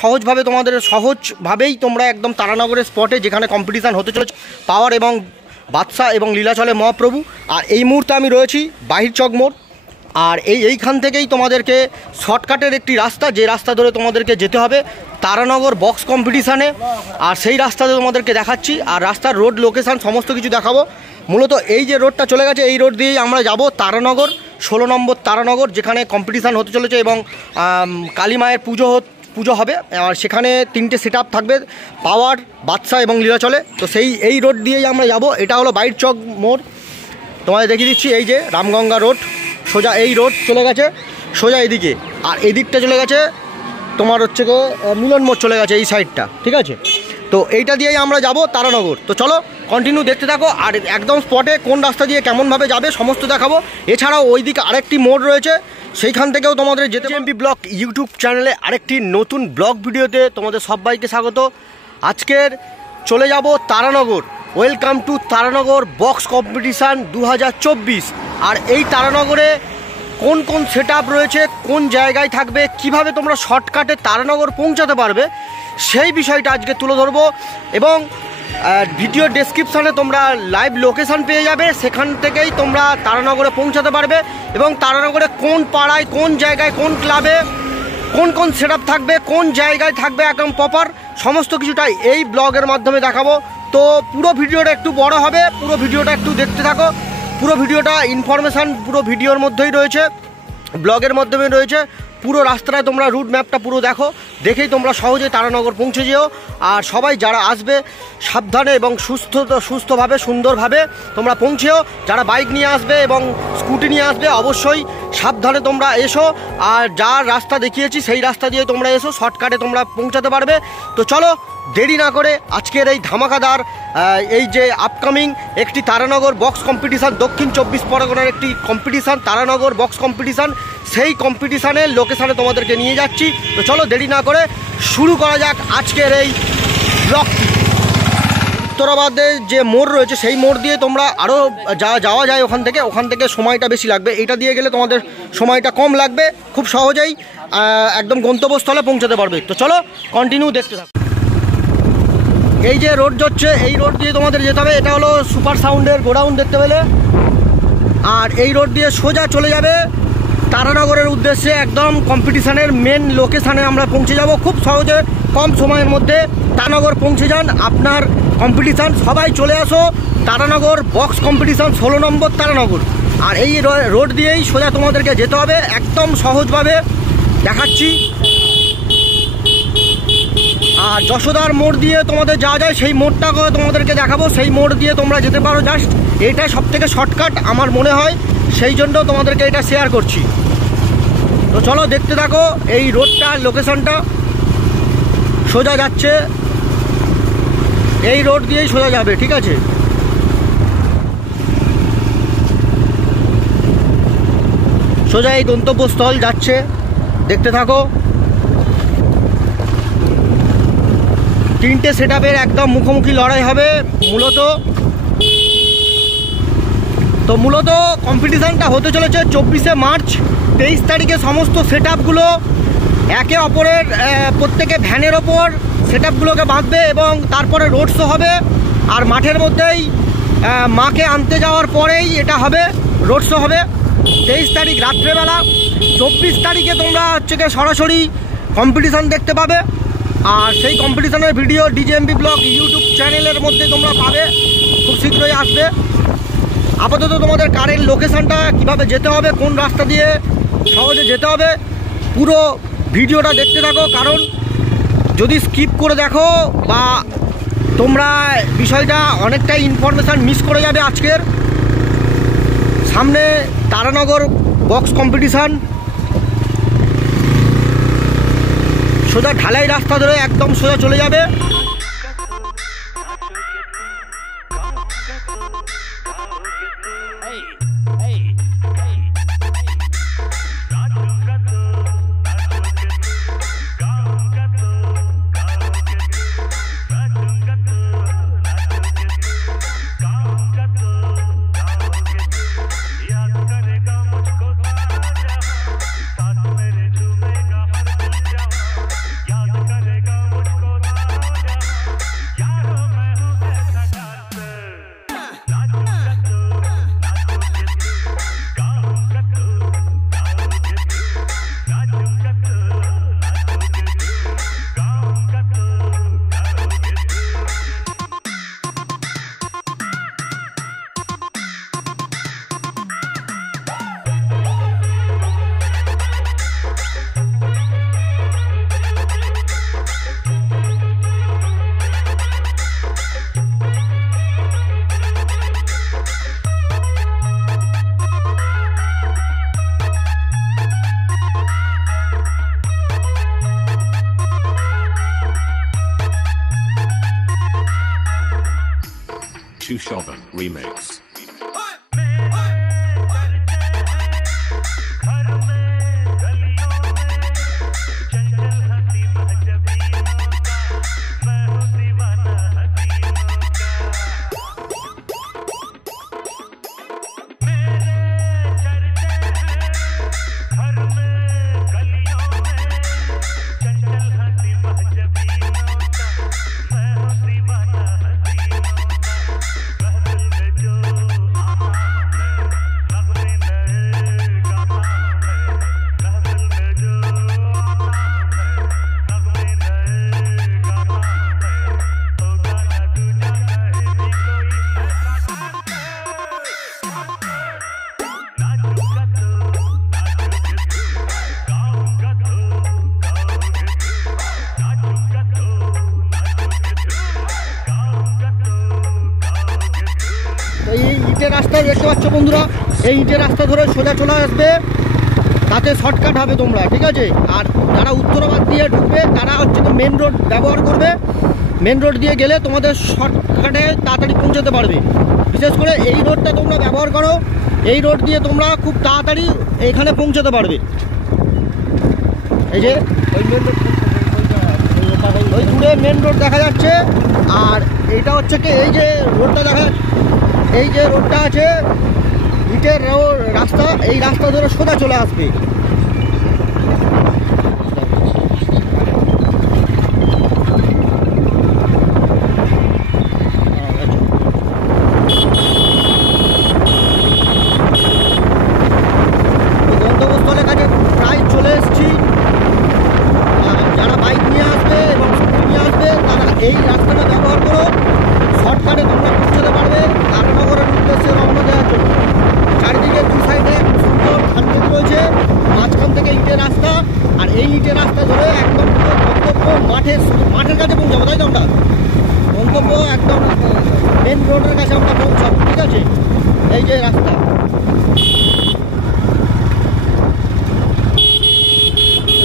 সহজভাবে তোমাদের সহজভাবেই তোমরা একদম তারানগরের স্পটে যেখানে কম্পিটিশান হতে চলেছে পাওয়ার এবং বাদশা এবং লীলাচলে মহাপ্রভু। আর এই মুহূর্তে আমি রয়েছি বাহির চক মোড়। আর এইখান থেকেই তোমাদেরকে শর্টকাটের একটি রাস্তা, যে রাস্তা ধরে তোমাদেরকে যেতে হবে তারানগর বক্স কম্পিটিশানে, আর সেই রাস্তাতে তোমাদেরকে দেখাচ্ছি। আর রাস্তার রোড লোকেশান সমস্ত কিছু দেখাবো। মূলত এই যে রোডটা চলে গেছে এই রোড দিয়েই আমরা যাব তারানগর, 16 নম্বর তারানগর, যেখানে কম্পিটিশান হতে চলেছে এবং কালী মায়ের পুজো হবে। আর সেখানে 3টে সেট আপ থাকবে, পাওয়ার, বাদশা এবং লীলাচলে। তো এই রোড দিয়েই আমরা যাব। এটা হলো বাইর চক মোড়, তোমাদের দেখিয়ে দিচ্ছি। এই যে রামগঙ্গা রোড, সোজা এই রোড চলে গেছে সোজা এদিকে, আর এই দিকটা চলে গেছে তোমার হচ্ছে গিয়ে মিলন মোড় চলে গেছে এই সাইডটা, ঠিক আছে। তো এইটা দিয়েই আমরা যাব তারানগর। তো চলো কন্টিনিউ দেখতে থাকো, আর একদম স্পটে কোন রাস্তা দিয়ে কেমনভাবে যাবে সমস্ত দেখাবো। এছাড়াও ওই দিকে আরেকটি মোড় রয়েছে, সেইখান থেকেও তোমাদের যেতে। ডিজেএমপি ব্লগ ইউটিউব চ্যানেলে আরেকটি নতুন ব্লগ ভিডিওতে তোমাদের সবাইকে স্বাগত। আজকের চলে যাব Taranagar. Welcome to Taranagar box competition 2024। আর এই তারানগরে কোন কোন সেট আপ রয়েছে, কোন জায়গায় থাকবে, কিভাবে তোমরা শর্টকাটে তারানগর পৌঁছাতে পারবে, সেই বিষয়টা আজকে তুলে ধরবো। এবং ভিডিও ডেসক্রিপশানে তোমরা লাইভ লোকেশান পেয়ে যাবে, সেখান থেকেই তোমরা তারানগরে পৌঁছাতে পারবে। এবং তারানগরে কোন পাড়ায়, কোন জায়গায়, কোন ক্লাবে কোন কোন সেট আপ থাকবে, কোন জায়গায় থাকবে একদম প্রপার সমস্ত কিছুটাই এই ব্লগের মাধ্যমে দেখাবো। তো পুরো ভিডিওটা একটু বড় হবে, পুরো ভিডিওটা একটু দেখতে থাকো। পুরো ভিডিওটা ইনফরমেশান পুরো ভিডিওর মধ্যেই রয়েছে, ব্লগের মাধ্যমে রয়েছে। পুরো রাস্তাটায় তোমরা রুট ম্যাপটা পুরো দেখেই তোমরা সহজে তারানগর পৌঁছে যেও। আর সবাই যারা আসবে সাবধানে এবং সুস্থভাবে সুন্দরভাবে তোমরা পৌঁছেও। যারা বাইক নিয়ে আসবে এবং স্কুটি নিয়ে আসবে অবশ্যই সাবধানে তোমরা এসো। আর যার রাস্তা দেখিয়েছি সেই রাস্তা দিয়ে তোমরা এসো, শর্টকাটে তোমরা পৌঁছাতে পারবে। তো চলো দেরি না করে আজকের এই ধামাকাদার এই যে আপকামিং একটি তারানগর বক্স কম্পিটিশান, দক্ষিণ 24 পরগনার একটি কম্পিটিশান তারানগর বক্স কম্পিটিশান, সেই কম্পিটিশানের লোকেশানে তোমাদেরকে নিয়ে যাচ্ছি। তো চলো দেরি না করে শুরু করা যাক আজকের এই ব্লগটি। উত্তরাবাদে যে মোড় রয়েছে সেই মোড় দিয়ে তোমরা আরও যাওয়া যায়, ওখান থেকে সময়টা বেশি লাগবে। এটা দিয়ে গেলে তোমাদের সময়টা কম লাগবে, খুব সহজেই একদম গন্তব্যস্থলে পৌঁছাতে পারবে। তো চলো কন্টিনিউ দেখতে থাকো। এই যে রোড যাচ্ছে এই রোড দিয়ে তোমাদের যেতে হবে। এটা হলো সুপার সাউন্ডের গোডাউন দেখতে পেলে। আর এই রোড দিয়ে সোজা চলে যাবে তারানগরের উদ্দেশ্যে, একদম কম্পিটিশানের মেন লোকেশানে আমরা পৌঁছে যাব খুব সহজে, কম সময়ের মধ্যে। তারানগর পৌঁছে যান আপনার কম্পিটিশান, সবাই চলে আসো তারানগর বক্স কম্পিটিশান 16 নম্বর তারানগর। আর এই রোড দিয়েই সোজা তোমাদেরকে যেতে হবে, একদম সহজভাবে দেখাচ্ছি। আর যশোদার মোড় দিয়ে তোমাদের যাওয়া যায়, সেই মোড়টা তোমাদেরকে দেখাবো, সেই মোড় দিয়ে তোমরা যেতে পারো। জাস্ট এইটাই সবথেকে শর্টকাট আমার মনে হয়, সেই জন্য তোমাদেরকে এটা শেয়ার করছি। তো চলো দেখতে থাকো এই রোডটা, লোকেশনটা সোজা যাচ্ছে, এই রোড দিয়েই সোজা যাবে, ঠিক আছে। সোজা এই গন্তব্যস্থল যাচ্ছে, দেখতে থাকো। 3টে সেট আপের একদম মুখোমুখি লড়াই হবে মূলত কম্পিটিশানটা হতে চলেছে 24শে মার্চ। 23 তারিখে সমস্ত সেট আপগুলো একে অপরের প্রত্যেকে ভ্যানের ওপর সেট আপগুলোকে বাঁধবে এবং তারপরে রোড শো হবে। আর মাঠের মধ্যেই মাকে আনতে যাওয়ার পরেই এটা হবে, রোড শো হবে 23 তারিখ রাত্রেবেলা। 24 তারিখে তোমরা হচ্ছে গিয়ে সরাসরি কম্পিটিশান দেখতে পাবে। আর সেই কম্পিটিশানের ভিডিও ডিজেএমপি ব্লগ ইউটিউব চ্যানেলের মধ্যে তোমরা পাবে, খুব শীঘ্রই আসবে। আপাতত তোমাদের কারেন্ট লোকেশানটা কীভাবে যেতে হবে, কোন রাস্তা দিয়ে সহজে যেতে হবে, পুরো ভিডিওটা দেখতে থাকো। কারণ যদি স্কিপ করে দেখো বা তোমরা বিষয়টা অনেকটাই ইনফরমেশান মিস করে যাবে। আজকের সামনে তারানগর বক্স কম্পিটিশান, সোজা ঢালাই রাস্তা ধরে একদম সোজা চলে যাবে। याद Shushovan remix. এই ইটের রাস্তায় দেখতে পাচ্ছ বন্ধুরা, এই ইটের রাস্তা ধরে সোজা চলে আসবে, তাতে শর্টকাট হবে তোমরা, ঠিক আছে। আর যারা উত্তরাবাদ দিয়ে ঢুকবে তারা হচ্ছে তো মেন রোড ব্যবহার করবে। মেন রোড দিয়ে গেলে তোমাদের শর্টকাটে তাড়াতাড়ি পৌঁছতে পারবে। বিশেষ করে এই রোডটা তোমরা ব্যবহার করো, এই রোড দিয়ে তোমরা খুব তাড়াতাড়ি এখানে পৌঁছতে পারবে। এই যে ওই দূরে মেন রোড দেখা যাচ্ছে, আর এইটা হচ্ছে কি এই যে রোডটা দেখা যাচ্ছে, এই যে রোডটা আছে ইটের রাস্তা, এই রাস্তা ধরে সোজা চলে আসবে। গন্তব্যস্থলের কাছে প্রায় চলে এসেছি। যারা বাইক নিয়ে আসবে এবং স্কুটি নিয়ে আসবে তারা এই রাস্তাটা ব্যবহার করো, শর্টকাটে তোমরা পৌঁছতে পারবে তারানগরের উদ্দেশ্যে রওনা দেওয়ার জন্য। চারিদিকে দু সাইডে সুন্দর ধানক্ষেত রয়েছে, মাঝখান থেকে ইটের রাস্তা, আর এই ইটের রাস্তা ধরে একদম গন্তব্য মাঠের কাছে পৌঁছাবো, তাই তো? আমরা গন্তব্য একদম মেন রোডের কাছে আমরা পৌঁছাবো, ঠিক আছে। এই যে রাস্তা,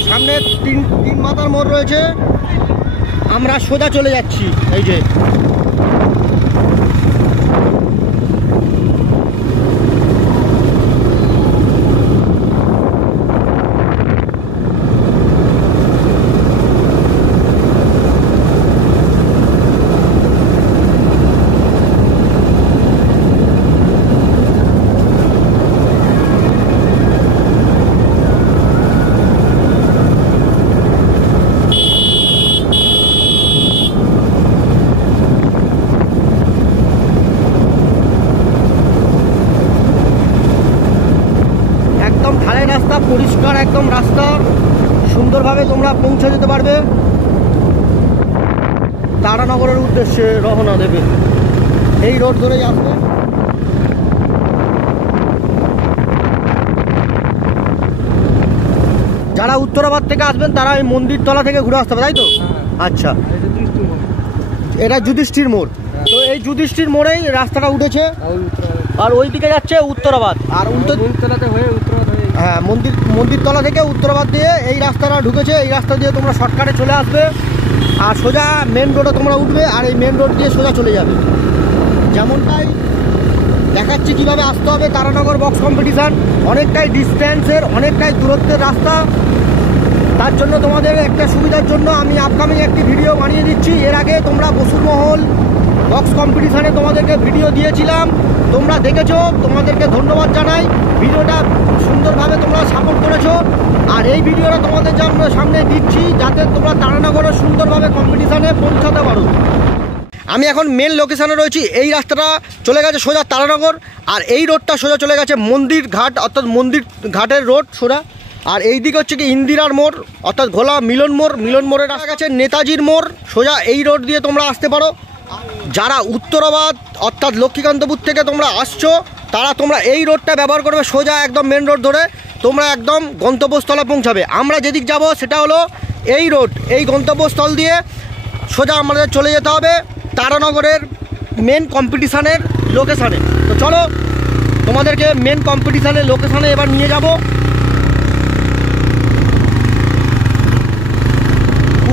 সামনে তিন মাথার মোড় রয়েছে, আমরা সোজা চলে যাচ্ছি। এই যে রাস্তা পরিষ্কার, একদম রাস্তা সুন্দরভাবে তোমরা পৌঁছে যেতে পারবে। তারানগরের উদ্দেশ্যে রওনা দেবে, এই রোড ধরেই আসবে। যারা উত্তরাবাদ থেকে আসবেন তারা এই মন্দির তলা থেকে ঘুরে আসতে হবে, তাই তো? আচ্ছা, এটা যুধিষ্ঠির মোড়। তো এই যুধিষ্ঠির মোড়েই রাস্তাটা উঠেছে, আর ওই দিকে যাচ্ছে উত্তরাবাদ, আর উত্তরতলাতে হয়ে হ্যাঁ মন্দির তলা থেকে উত্তরাবাদ দিয়ে এই রাস্তাটা ঢুকেছে। এই রাস্তা দিয়ে তোমরা শর্টকাটে চলে আসবে, আর সোজা মেন রোডে তোমরা উঠবে, আর এই মেন রোড দিয়ে সোজা চলে যাবে। যেমনটাই দেখাচ্ছি কীভাবে আসতে হবে তারানগর বক্স কম্পিটিশান, অনেকটাই ডিস্ট্যান্সের, অনেকটাই দূরত্বের রাস্তা। তার জন্য তোমাদের একটা সুবিধার জন্য আমি আপকামিং একটি ভিডিও বানিয়ে দিচ্ছি। এর আগে তোমরা বসুরমহল বক্স কম্পিটিশানে তোমাদেরকে ভিডিও দিয়েছিলাম, তোমরা দেখেছো, তোমাদেরকে ধন্যবাদ জানাই। ভিডিওটা সুন্দরভাবে তোমরা সাপোর্ট করেছো, আর এই ভিডিওটা তোমাদের সামনে দিচ্ছি যাতে তোমরা তারানগরে সুন্দরভাবে কম্পিটিশানে পৌঁছাতে পারো। আমি এখন মেন লোকেশানে রয়েছি। এই রাস্তাটা চলে গেছে সোজা তারানগর, আর এই রোডটা সোজা চলে গেছে মন্দির ঘাট, অর্থাৎ মন্দির ঘাটের রোড সোজা। আর এই দিকে হচ্ছে কি ইন্দিরার মোড়, অর্থাৎ ঘোলা মিলন মোড়ে রাস্তা গেছে নেতাজির মোড়, সোজা এই রোড দিয়ে তোমরা আসতে পারো। যারা উত্তরাবাদ অর্থাৎ লক্ষ্মীকান্তপুর থেকে তোমরা আসছো তারা তোমরা এই রোডটা ব্যবহার করবে, সোজা একদম মেন রোড ধরে তোমরা একদম গন্তব্যস্থলে পৌঁছাবে। আমরা যেদিক যাব সেটা হলো এই রোড, এই গন্তব্যস্থল দিয়ে সোজা আমাদের চলে যেতে হবে তারানগরের মেন কম্পিটিশানের লোকেশানে। তো চলো তোমাদেরকে মেন কম্পিটিশানের লোকেশানে এবার নিয়ে যাব।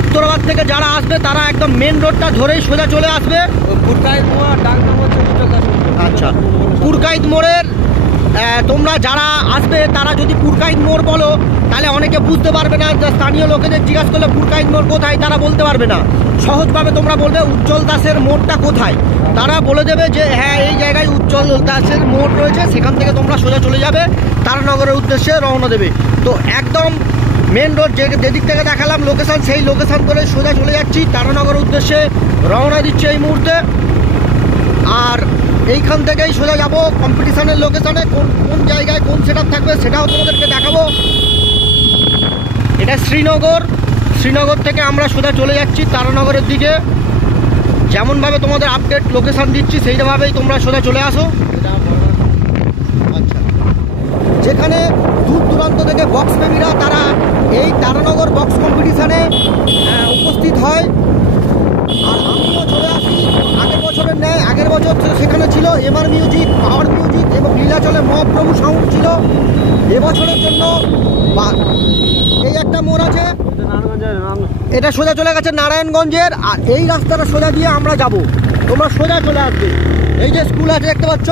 উত্তরাবাদ থেকে যারা আসবে তারা একদম মেন রোডটা ধরেই সোজা চলে আসবে। আচ্ছা, পুরকাইত মোড়ের তোমরা যারা আসবে তারা যদি পুরকাইত মোড় বলো তাহলে অনেকে বুঝতে পারবে না, স্থানীয় লোকেদের জিজ্ঞাসা করলে পুরকাইত মোড় কোথায় তারা বলতে পারবে না। সহজভাবে তোমরা বলবে উজ্জ্বল দাসের মোড়টা কোথায়, তারা বলে দেবে যে হ্যাঁ এই জায়গায় উজ্জ্বল দাসের মোড় রয়েছে, সেখান থেকে তোমরা সোজা চলে যাবে তারানগরের উদ্দেশ্যে রওনা দেবে। তো একদম মেন রোড যেদিক থেকে দেখালাম লোকেশান, সেই লোকেশান করে সোজা চলে যাচ্ছি তারানগরের উদ্দেশ্যে রওনা দিচ্ছি এই মুহূর্তে। আর এইখান থেকেই সোজা যাব কম্পিটিশনের লোকেশানে, কোন কোন জায়গায় কোন সেটআপ থাকবে সেটাও তোমাদেরকে দেখাবো। এটা শ্রীনগর থেকে আমরা সোজা চলে যাচ্ছি তারানগরের দিকে। যেমনভাবে তোমাদের আপডেট লোকেশান দিচ্ছি সেইভাবেই তোমরা সোজা চলে আসো। আচ্ছা, যেখানে দূর দূরান্ত থেকে বক্স প্রেমীরা তারা এই তারানগর বক্স কম্পিটিশানে উপস্থিত হয়। আর আমিও চলে আসি আগের বছরের ন্যায়। আগের বছর সেখানে ছিল এমআর মিউজিক, পাওয়ার মিউজিক এবং লীলাচলে মহাপ্রভু সাউন্ড ছিল। এবছরের জন্য এই একটা মোড় আছে, এটা সোজা চলে গেছে নারায়ণগঞ্জের। আর এই রাস্তাটা সোজা দিয়ে আমরা যাব, তোমরা সোজা চলে আসবে। এই যে স্কুল আছে দেখতে পাচ্ছ,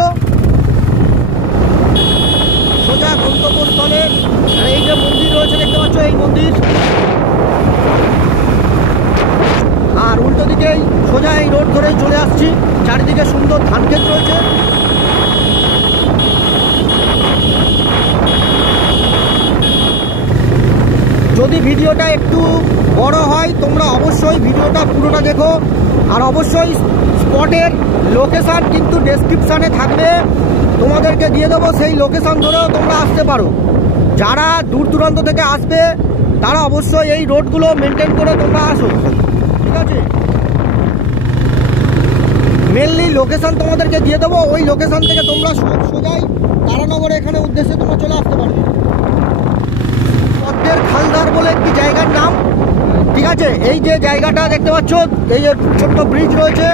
সোজা গন্তব্যস্থলে। এই যে মন্দির রয়েছে দেখতে পাচ্ছ, এই মন্দির। আর উল্টো দিকেই সোজা এই রোড ধরেই চলে আসছি। চারিদিকে সুন্দর ধান ক্ষেত রয়েছে। যদি ভিডিওটা একটু বড় হয় তোমরা অবশ্যই ভিডিওটা পুরোটা দেখো। আর অবশ্যই স্পটের লোকেশান কিন্তু ডেসক্রিপশানে থাকবে, তোমাদেরকে দিয়ে দেবো। সেই লোকেশান ধরেও তোমরা আসতে পারো। যারা দূর দূরান্ত থেকে আসবে তারা অবশ্যই এই রোডগুলো মেনটেন করে তোমরা আসো, ঠিক আছে? মেনলি লোকেশান তোমাদেরকে দিয়ে দেবো, ওই লোকেশান থেকে তোমরা সোজাই তারানগরে এখানে উদ্দেশ্যে তোমরা চলে আসতে পারবে। পদ্মের খালদার বলে একটি জায়গার নাম, ঠিক আছে? এই যে জায়গাটা দেখতে পাচ্ছ, এই যে ছোট্ট ব্রিজ রয়েছে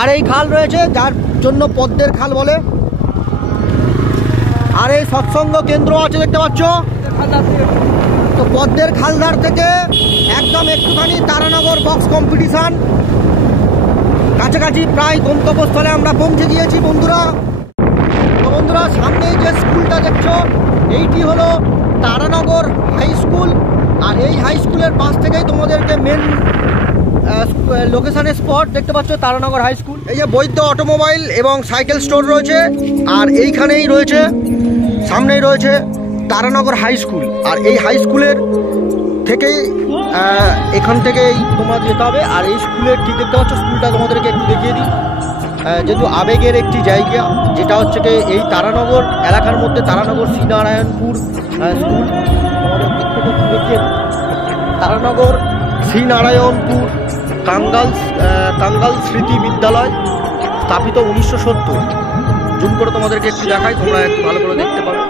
আর এই খাল রয়েছে, যার জন্য পদ্মের খাল বলে। আর এই সৎসঙ্গ কেন্দ্র আছে দেখতে পাচ্ছ। তো পদ্মের খালদার থেকে একদম একটুখানি তারানগর বক্স কম্পিটিশান কাছাকাছি, প্রায় গন্তব্যস্থলে আমরা পৌঁছে গিয়েছি বন্ধুরা। তো বন্ধুরা, সামনেই যে স্কুলটা দেখছো এইটি হলো তারানগর হাই স্কুল। আর এই হাই স্কুলের পাশ থেকেই তোমাদেরকে মেন লোকেশানের স্পট দেখতে পাচ্ছ, তারানগর হাই স্কুল। এই যে বৈদ্য অটোমোবাইল এবং সাইকেল স্টোর রয়েছে, আর এইখানেই রয়েছে সামনেই রয়েছে তারানগর হাই স্কুল। আর এই হাই স্কুলের থেকেই এখান থেকেই তোমরা যেতে হবে। আর এই স্কুলের ঠিক দেখতে পাচ্ছ, স্কুলটা তোমাদেরকে একটু দেখিয়ে দিই। যেহেতু আবেগের একটি জায়গা, যেটা হচ্ছে কি এই তারানগর এলাকার মধ্যে তারানগর শ্রীনারায়ণপুর স্কুল, তারানগর শ্রীনারায়ণপুর কাঙ্গাল স্মৃতি বিদ্যালয়, স্থাপিত 1970। জুম করে তোমাদেরকে একটু দেখাই, তোমরা একটু ভালো করে দেখতে পারো।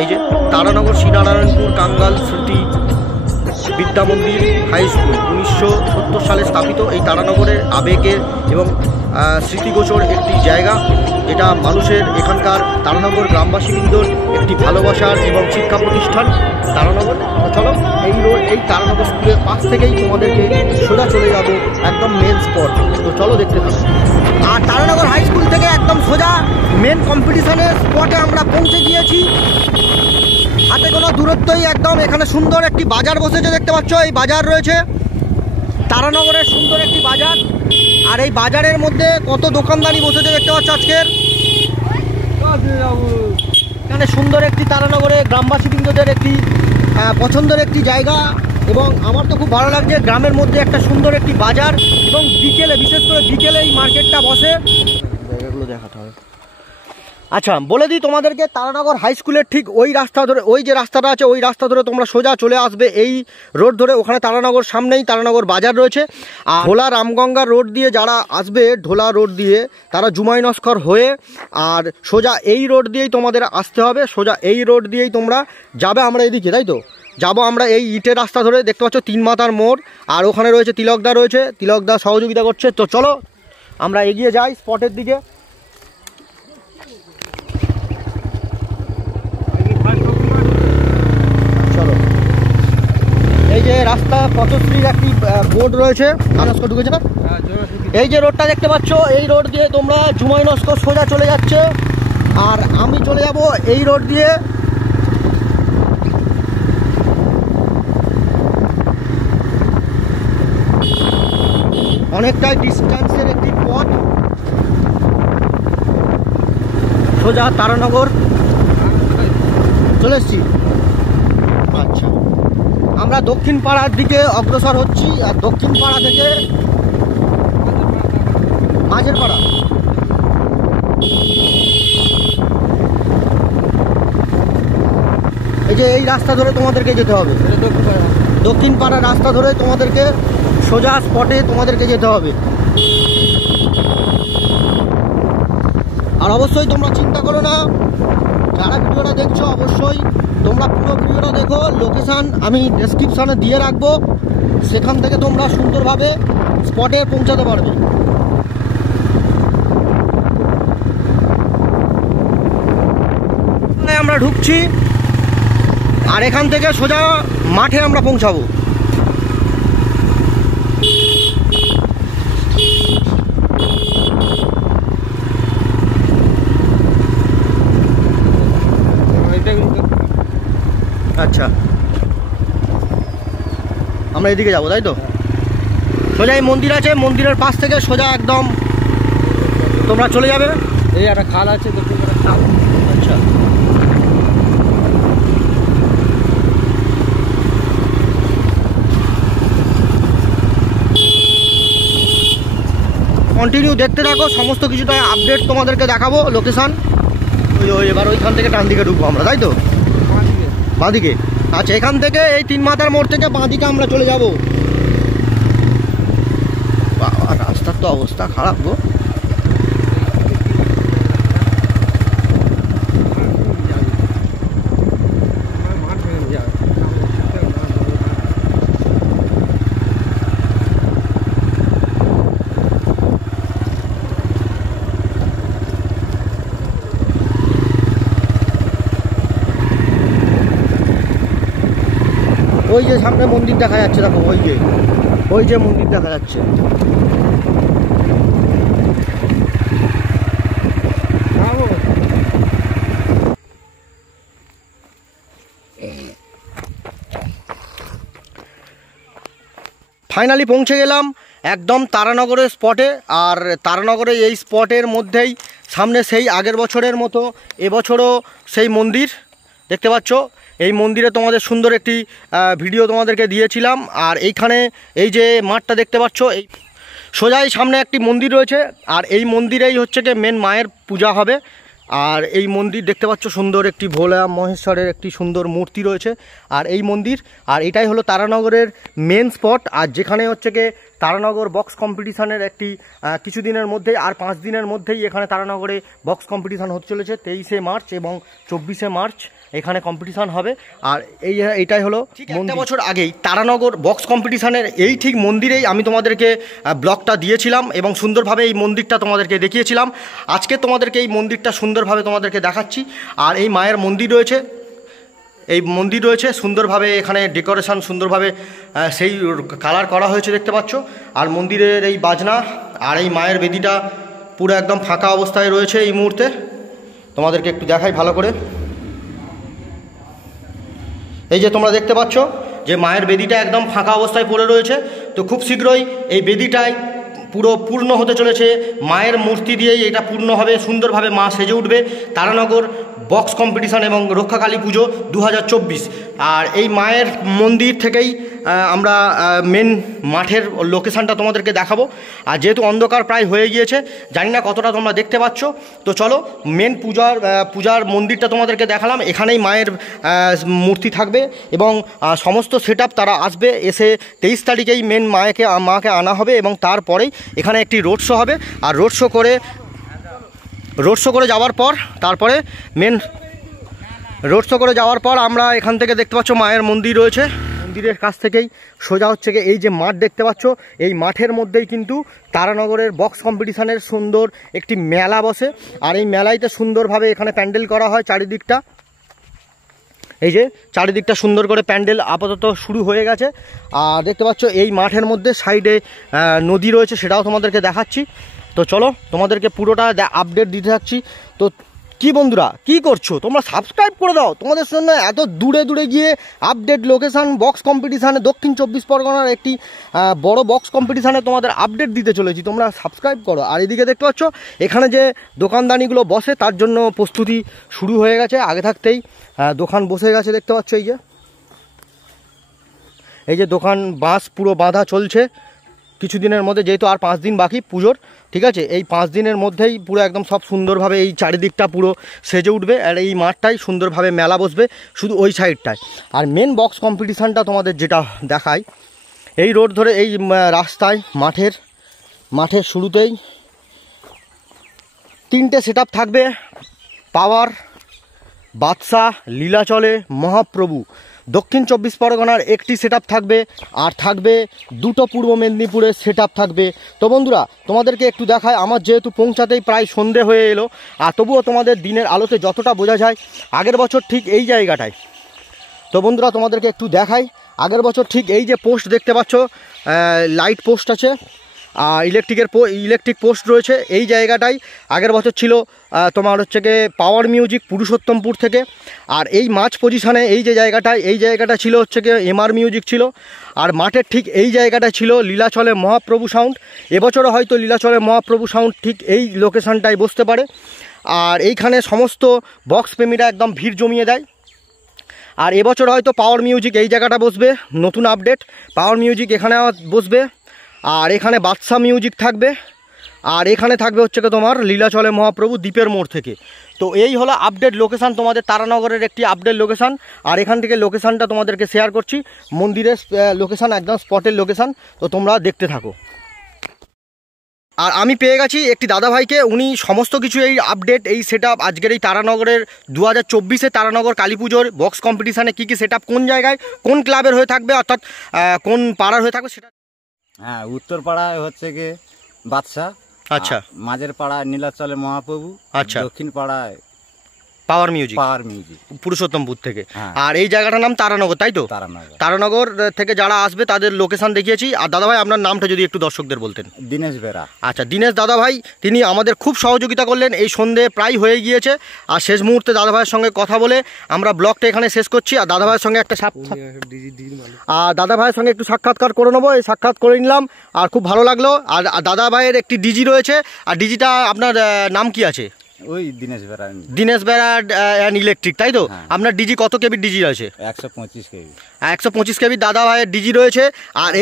এই যে তারানগর শ্রীনারায়ণপুর কাঙ্গাল স্মৃতি বিদ্যা মন্দির হাই স্কুল 1970 সালে স্থাপিত। এই তারানগরের আবেগের এবং স্মৃতিগোচর একটি জায়গা, যেটা মানুষের এখানকার তারানগর গ্রামবাসীবৃন্দর একটি ভালোবাসার এবং শিক্ষা প্রতিষ্ঠান তারানগর। চলো এই তারানগর স্কুলের পাশ থেকেই তোমাদেরকে সোজা চলে যাব একদম মেন স্পট। তো চলো দেখতে থাকো। আর তারানগর হাই স্কুল থেকে একদম সোজা মেন কম্পিটিশনের স্পটে আমরা পৌঁছে গিয়েছি। হাতে কোনো দূরত্বই একদম। এখানে সুন্দর একটি বাজার বসেছে দেখতে পাচ্ছ, এই বাজার রয়েছে তারানগরের সুন্দর একটি বাজার। আর এই বাজারের মধ্যে কত দোকানদানি বসেছে দেখতে পাচ্ছ আজকের। এখানে সুন্দর একটি তারানগরে গ্রামবাসীবৃন্দদের একটি পছন্দের একটি জায়গা, এবং আমার তো খুব ভালো লাগছে। গ্রামের মধ্যে একটা সুন্দর একটি বাজার, এবং বিকেলে, বিশেষ করে বিকেলে এই মার্কেটটা বসে। জায়গাগুলো দেখাতে হবে। আচ্ছা, বলে দিই তোমাদেরকে, তারানগর হাই স্কুলের ঠিক ওই রাস্তা ধরে, ওই যে রাস্তাটা আছে ওই রাস্তা ধরে তোমরা সোজা চলে আসবে এই রোড ধরে। ওখানে তারানগর সামনেই তারানগর বাজার রয়েছে। আর ঢোলা রামগঙ্গা রোড দিয়ে যারা আসবে, ঢোলা রোড দিয়ে তারা জুমাইনস্কর হয়ে আর সোজা এই রোড দিয়েই তোমাদের আসতে হবে। সোজা এই রোড দিয়েই তোমরা যাবে। আমরা এদিকে, তাই তো যাবো আমরা এই ইটের রাস্তা ধরে। দেখতে পাচ্ছ 3 মাথার মোড়, আর ওখানে রয়েছে তিলকদা রয়েছে, তিলকদা সহযোগিতা করছে। তো চলো আমরা এগিয়ে যাই স্পটের দিকে। এই এই যে রাস্তা পথশ্রীর একটি বোর্ড রয়েছে, নস্কর ঢুকেছে না, এই যে রোডটা দেখতে পাচ্ছ, এই রোড দিয়ে তোমরা জুমাই নস্কর সোজা চলে যাচ্ছে। আর আমি চলে যাব এই রোড দিয়ে। অনেকটাই ডিস্টেন্সের একটি পথ, সোজা তারানগর চলে এসছি। আচ্ছা, আমরা দক্ষিণ পাড়ার দিকে অগ্রসর হচ্ছি। আর দক্ষিণ পাড়া থেকে মাঝের পাড়া, এই যে এই রাস্তা ধরে তোমাদেরকে যেতে হবে, দক্ষিণ পাড়ার রাস্তা ধরে তোমাদেরকে সোজা স্পটে তোমাদেরকে যেতে হবে। আর অবশ্যই তোমরা চিন্তা করো না, যারা ভিডিওটা দেখছো অবশ্যই তোমরা পুরো ভিডিওটা দেখো। লোকেশান আমি ডেসক্রিপশানে দিয়ে রাখবো, সেখান থেকে তোমরা সুন্দরভাবে স্পটে পৌঁছাতে পারবে। আমরা ঢুকছি আর এখান থেকে সোজা মাঠে আমরা পৌঁছাবো। আচ্ছা, আমরা এদিকে যাবো, তাই তো? সোজা এই মন্দির আছে, মন্দিরের পাশ থেকে সোজা একদম তোমরা চলে যাবে। এই একটা খাল আছে, আচ্ছা, কন্টিনিউ দেখতে থাকো, সমস্ত কিছুটা আপডেট তোমাদেরকে দেখাবো। লোকেশান ওই এবার ওইখান থেকে ডান দিকে ঢুকবো আমরা, তাই তো? বাঁদিকে। আচ্ছা, এখান থেকে এই 3 মাথার মোড় থেকে বাঁদিকে আমরা চলে যাব। বাবা, রাস্তার তো অবস্থা খারাপ গো। ওই যে সামনে মন্দির দেখা যাচ্ছে, দেখো ওই যে মন্দির দেখা যাচ্ছে। ফাইনালি পৌঁছে গেলাম একদম তারানগরের স্পটে। আর তারানগরে এই স্পটের মধ্যেই সামনে সেই আগের বছরের মতো এবছরও সেই মন্দির দেখতে পাচ্ছ। এই মন্দিরে তোমাদের সুন্দর একটি ভিডিও তোমাদেরকে দিয়েছিলাম। আর এইখানে এই যে মাঠটা দেখতে পাচ্ছ, এই সোজাই সামনে একটি মন্দির রয়েছে। আর এই মন্দিরেই হচ্ছে কি মেন মায়ের পূজা হবে। আর এই মন্দির দেখতে পাচ্ছ, সুন্দর একটি ভোলা মহেশ্বরের একটি সুন্দর মূর্তি রয়েছে। আর এই মন্দির, আর এটাই হলো তারানগরের মেন স্পট। আর যেখানে হচ্ছে কি তারানগর বক্স কম্পিটিশানের একটি কিছুদিনের মধ্যেই, আর 5 দিনের মধ্যেই এখানে তারানগরে বক্স কম্পিটিশান হতে চলেছে। 23শে মার্চ এবং 24শে মার্চ এখানে কম্পিটিশান হবে। আর এইটাই হলো একটা বছর আগেই তারানগর বক্স কম্পিটিশানের এই ঠিক মন্দিরেই আমি তোমাদেরকে ব্লগটা দিয়েছিলাম এবং সুন্দরভাবে এই মন্দিরটা তোমাদেরকে দেখিয়েছিলাম। আজকে তোমাদেরকে এই মন্দিরটা সুন্দরভাবে তোমাদেরকে দেখাচ্ছি। আর এই মায়ের মন্দির রয়েছে, এই মন্দির রয়েছে সুন্দরভাবে, এখানে ডেকোরেশন সুন্দরভাবে সেই কালার করা হয়েছে দেখতে পাচ্ছ। আর মন্দিরের এই বাজনা আর এই মায়ের বেদিটা পুরো একদম ফাঁকা অবস্থায় রয়েছে এই মুহূর্তে। তোমাদেরকে একটু দেখাই ভালো করে। এই যে তোমরা দেখতে পাচ্ছ যে মায়ের বেদিটা একদম ফাঁকা অবস্থায় পড়ে রয়েছে। তো খুব শীঘ্রই এই বেদিটায় পুরো পূর্ণ হতে চলেছে, মায়ের মূর্তি দিয়েই এটা পূর্ণ হবে, সুন্দরভাবে মা সেজে উঠবে। তারানগর বক্স কম্পিটিশান এবং রক্ষাকালী পুজো 2024। আর এই মায়ের মন্দির থেকেই আমরা মেন মাঠের লোকেশানটা তোমাদেরকে দেখাবো। আর যেহেতু অন্ধকার প্রায় হয়ে গিয়েছে, জানি না কতটা তোমরা দেখতে পাচ্ছ। তো চলো মেন পূজার মন্দিরটা তোমাদেরকে দেখালাম। এখানেই মায়ের মূর্তি থাকবে এবং সমস্ত সেটআপ তারা আসবে, এসে 23 তারিখেই মেন মাকে আনা হবে এবং তারপরেই এখানে একটি রোড শো হবে। আর রোড শো করে যাওয়ার পর তারপরে মেন রোড শো করে যাওয়ার পর আমরা এখান থেকে দেখতে পাচ্ছ মায়ের মন্দির রয়েছে। মন্দিরের কাছ থেকেই সোজা হচ্ছে গিয়ে এই যে মাঠ দেখতে পাচ্ছ, এই মাঠের মধ্যেই কিন্তু তারানগরের বক্স কম্পিটিশানের সুন্দর একটি মেলা বসে। আর এই মেলাইতে সুন্দরভাবে এখানে প্যান্ডেল করা হয় চারিদিকটা। এই যে চারিদিকটা সুন্দর করে প্যান্ডেল আপাতত শুরু হয়ে গেছে। আর দেখতে পাচ্ছ এই মাঠের মধ্যে সাইডে নদী রয়েছে, সেটাও তোমাদেরকে দেখাচ্ছি। তো চলো তোমাদেরকে পুরোটা আপডেট দিতে থাকছি। তো কি বন্ধুরা কি করছো, তোমরা সাবস্ক্রাইব করে দাও। তোমাদের জন্য এত দূরে দূরে গিয়ে আপডেট লোকেশান বক্স কম্পিটিশানে দক্ষিণ 24 পরগনার একটি বড় বক্স কম্পিটিশানে তোমাদের আপডেট দিতে চলেছি, তোমরা সাবস্ক্রাইব করো। আর এদিকে দেখতে পাচ্ছ এখানে যে দোকানদানিগুলো বসে তার জন্য প্রস্তুতি শুরু হয়ে গেছে, আগে থাকতেই দোকান বসে গেছে। দেখতে পাচ্ছ এই যে দোকান বাঁশ পুরো বাঁধা চলছে কিছুদিনের মধ্যে, যেহেতু আর 5 দিন বাকি পুজোর, ঠিক আছে। এই 5 দিনের মধ্যেই পুরো একদম সব সুন্দরভাবে এই চারিদিকটা পুরো সেজে উঠবে। আর এই মাঠটাই সুন্দরভাবে মেলা বসবে শুধু ওই সাইডটায়। আর মেন বক্স কম্পিটিশানটা তোমাদের যেটা দেখায়, এই রোড ধরে এই রাস্তায় মাঠের শুরুতেই 3টে সেট আপ থাকবে। পাওয়ার, বাদশা, লীলাচলে মহাপ্রভু। দক্ষিণ 24 পরগনার একটি সেট আপ থাকবে, আর থাকবে 2টো পূর্ব মেদিনীপুরের সেট আপ থাকবে। তো বন্ধুরা তোমাদেরকে একটু দেখায়, আমার যেহেতু পৌঁছাতেই প্রায় সন্ধে হয়ে এলো, আর তবুও তোমাদের দিনের আলোতে যতটা বোঝা যায় আগের বছর ঠিক এই জায়গাটায়। তো বন্ধুরা তোমাদেরকে একটু দেখাই, আগের বছর ঠিক এই যে পোস্ট দেখতে পাচ্ছ, লাইট পোস্ট আছে আর ইলেকট্রিক পোস্ট রয়েছে, এই জায়গাটাই আগের বছর ছিল তোমার হচ্ছে গিয়ে পাওয়ার মিউজিক পুরুষোত্তমপুর থেকে। আর এই মাঝ পজিশানে এই যে জায়গাটায়, এই জায়গাটা ছিল হচ্ছে গিয়ে এমআর মিউজিক ছিল। আর মাঠের ঠিক এই জায়গাটা ছিল লীলাচলে মহাপ্রভু সাউন্ড। এবছরও হয়তো লীলাচলে মহাপ্রভু সাউন্ড ঠিক এই লোকেশানটায় বসতে পারে। আর এইখানে সমস্ত বক্স প্রেমীরা একদম ভিড় জমিয়ে দেয়। আর এবছর হয়তো পাওয়ার মিউজিক এই জায়গাটা বসবে, নতুন আপডেট পাওয়ার মিউজিক এখানে বসবে। আর এখানে বাদশা মিউজিক থাকবে, আর এখানে থাকবে হচ্ছে কি তোমার লীলাচলে মহাপ্রভু দ্বীপের মোড় থেকে। তো এই হলো আপডেট লোকেশান, তোমাদের তারানগরের একটি আপডেট লোকেশান। আর এখান থেকে লোকেশানটা তোমাদেরকে শেয়ার করছি, মন্দিরের লোকেশান, একদম স্পটের লোকেশান। তো তোমরা দেখতে থাকো। আর আমি পেয়ে গেছি একটি দাদাভাইকে, উনি সমস্ত কিছু এই আপডেট, এই সেট আপ আজকের এই তারানগরের 2024-এ তারানগর কালী পুজোর বক্স কম্পিটিশানে কী কী সেট আপ কোন জায়গায় কোন ক্লাবের হয়ে থাকবে, অর্থাৎ কোন পাড়ার হয়ে থাকবে সেটা। হ্যাঁ, উত্তর পাড়ায় হচ্ছে গিয়ে বাদশা, আচ্ছা। মাঝের পাড়ায় নীলাচলে মহাপ্রভু, আচ্ছা। দক্ষিণ পাড়ায় পাওয়ার মিউজিক পুরুষোত্তমপুর থেকে। আর এই জায়গাটার নাম তারানগর, তাই তো? তারানগর থেকে যারা আসবে তাদের লোকেশন দেখিয়েছি। আর দাদাভাই আপনার নামটা যদি একটু দর্শকদের বলতেন। দীনেশ বেরা। আচ্ছা, দীনেশ দাদাভাই, তিনি আমাদের খুব সহযোগিতা করলেন। এই সন্ধে প্রায় হয়ে গিয়েছে, আর শেষ মুহূর্তে দাদাভাইয়ের সঙ্গে কথা বলে আমরা ব্লগটা এখানে শেষ করছি। আর দাদাভাইয়ের সঙ্গে দাদাভাইয়ের সঙ্গে একটু সাক্ষাৎকার করে নেবো, এই সাক্ষাৎ করে নিলাম, আর খুব ভালো লাগলো। আর দাদাভাইয়ের একটি ডিজি রয়েছে, আর ডিজিটা আপনার নাম কি আছে? ওই দীনেশ বেরা অ্যান্ড ইলেকট্রিক, তাই তো? আপনার ডিজি কত কেবির ডিজি আছে? 125 কেবি। 125 কেবি দাদা ভাইয়ের ডিজি রয়েছে। আর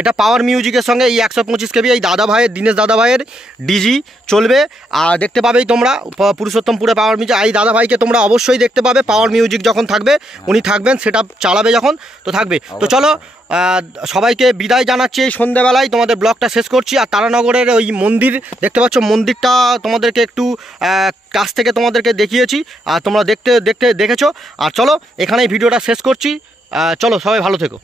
এটা পাওয়ার মিউজিকের সঙ্গে এই 125 কেবি এই দাদা ভাইয়ের, দীনেশ দাদা ভাইয়ের ডিজি চলবে। আর দেখতে পাবেই তোমরা পুরুষোত্তমপুরে পাওয়ার মিউজিক। এই দাদা ভাইকে তোমরা অবশ্যই দেখতে পাবে, পাওয়ার মিউজিক যখন থাকবে উনি থাকবেন, সেটা চালাবে যখন, তো থাকবে। তো চলো সবাইকে বিদায় জানাচ্ছি এই সন্ধ্যেবেলায়, তোমাদের ব্লগটা শেষ করছি। আর তারানগরের ওই মন্দির দেখতে পাচ্ছ, মন্দিরটা তোমাদেরকে একটু কাছ থেকে তোমাদেরকে দেখিয়েছি, আর তোমরা দেখেছো। আর চলো এখানেই ভিডিওটা শেষ করছি, চলো সবাই ভালো থেকো।